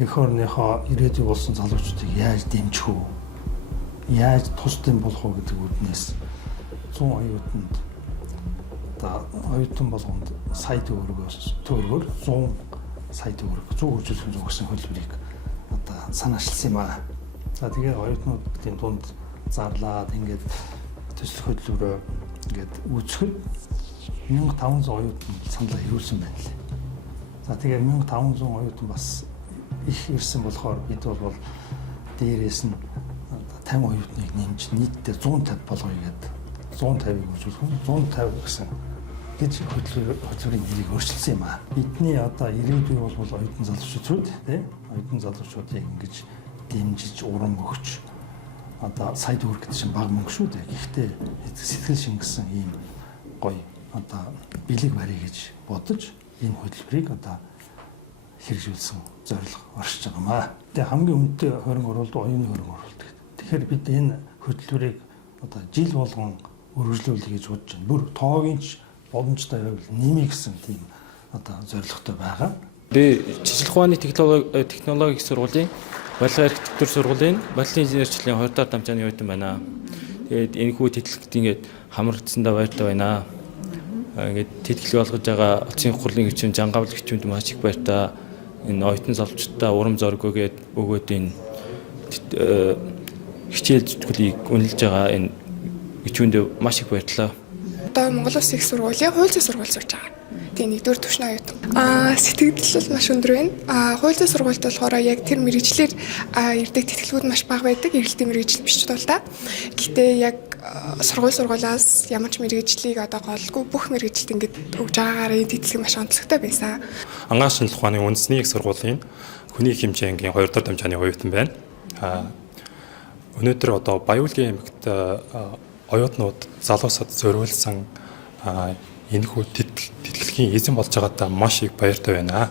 эх орныхоо ирээдүйг болсон залуучуудыг яаж дэмжих үү? Яаж тус дэм болох уу гэдэг үүднээс 100 оюутанд оюутан болгонд сая төгрөгөөр 100 сая төгрөг зөв хөгжүүлэх зөвгсөн хөтөлбөрийг санаачилсан юм аа. За тэгээ оюутнуудын дунд зарлаад ингээд төсөл хөтөлбөрөө ингээд үүсгэхэд 1500 оюутан саналаа ирүүлсэн байна лээ. За тэгээ 1500 оюутан бас их ирсэн болохоор бид бол дээрээс нь 50 оюутныг нэмж нийтдээ 150 болгоё гэдэг 150-ыг үзүүлэх нь 150 гэсэн гэж хөтөлбөрийн нэрийг өөрчилсөн юм аа. Бидний ирээдүй бол оюутан залуучууд тийм оюутан залуучуудыг ингэж дэмжиж урам өгч сая төгрөг гэдэг чинь бага мөнгө шүү дээ. Гэхдээ сэтгэл шингэсэн ийм гоё бэлэг барья гэж бодож энэ хөтөлбөрийг хэрэгжүүлсэн зорилго оршиж байгаа маа. Тэгээ хамгийн үнэтэй хөрөнгө оруулалт оюуны хөрөнгө оруулалт гэдэг. Тэгэхээр бид энэ хөтөлбөрийг жил болгон үргэлжлүүлэе гэж бодож байна. Бүр тоогийн боломжтой байвал нэмий гэсэн тийм зорилготой байгаа. Би жижиг ухааны технологийн сургуулийн барилгын архитектур сургуулийн барилгын инженерчлэлийн 2 дахь дамжааны оюутан байна. Тэгээд энэ хүү тэтгэлэгт ингээд хамрагдсандаа баяртай байна. Ингээд тэтгэлэг олгож байгаа Улсын их хурлын гишүүн Жангавл гишүүнд маш их баяртай. Энэ оюутан залуучуудаа урам зориг өгөөд энэ хичээл зүтгэлийг үнэлж байгаа энэ гишүүнд маш их баярлалаа. Одоо Монгол Улсын их сургуулийн хууль зүйн сургууль сурж байгаа. Тэгээ нэгдүгээр түвшний оюутан. Сэтгэл бол маш өндөр байна. Хууль зүйн сургуульд болохоор яг тэр мэрэгжлэр ирдэг тэтгэлгүүд маш бага байдаг. Эргэлтийн мэрэгжил биш ч бол та. Гэхдээ яг сургуулиас ямар ч мэрэгжлийг голгүй бүх мэрэгжилд ингээд өгж байгаагаар энэ тэтгэлэг маш онцлогтой байсан. Агаарын шинжилгээ ухааны үндэсний их сургуулийн хүний хэмжээний 2 дахь дамжааны оюутан байна. Өнөөдөр Баяуулгийн аймагт оюутнууд залуусад зориулсан энэхүү тэтгэлгийн эзэн болж байгаадаа маш их баяртай байна.